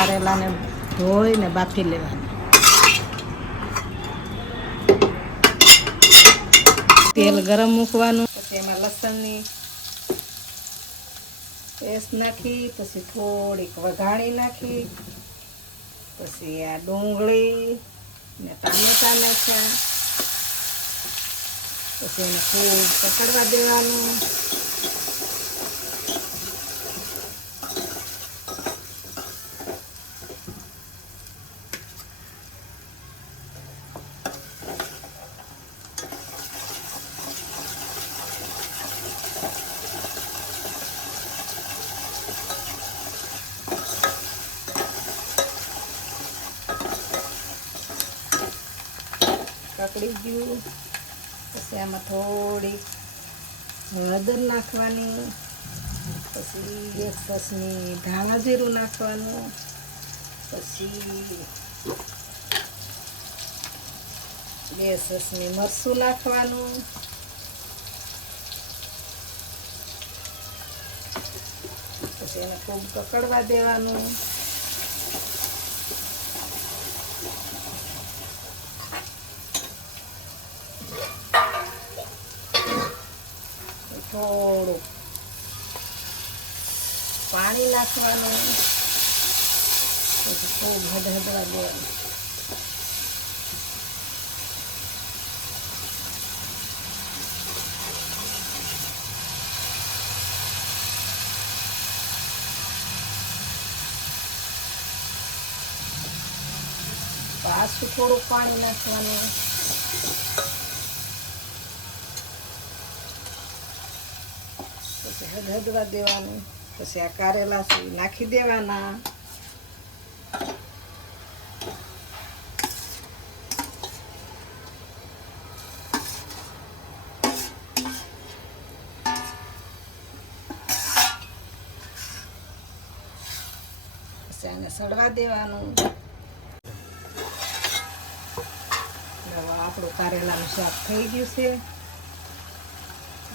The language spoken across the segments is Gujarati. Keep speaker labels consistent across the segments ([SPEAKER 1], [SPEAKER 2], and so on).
[SPEAKER 1] કારેલાને ધોઈને બાફી લેવાના. તેલ ગરમ મૂકવાનું એમાં લસણની પેસ્ટ નાખી, પછી થોડીક વઘાણી નાખી, પછી આ ડુંગળી ને ટામેટા નાખ્યા, પછી એને ખૂબ પકડવા દેવાનું. કકડી ગયું. પછી આમાં થોડીક હળદર નાખવાની, પછી એક સસની ધાણા જીરું નાખવાનું, પછી બે સસની મરચું નાખવાનું. પછી એને ખૂબ કકડવા દેવાનું. થોડું. પાણી નાખવાનું. પછી ખૂબ હદહદવા દેવાનું પાછું થોડું પાણી નાખવાનું. પછી હદહદવા દેવાનું, પછી આ કારેલા નાખી દેવાના. આને સડવા દેવાનું. આપણું કારેલાનું શાક થઈ ગયું છે.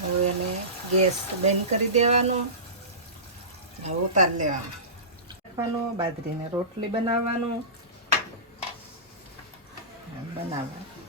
[SPEAKER 1] હવે એને ગેસ બંધ કરી દેવાનો હવે ઉતાર લેવાનો. રાખવાનું બાજરીને રોટલી બનાવવાનું. બનાવવાનું.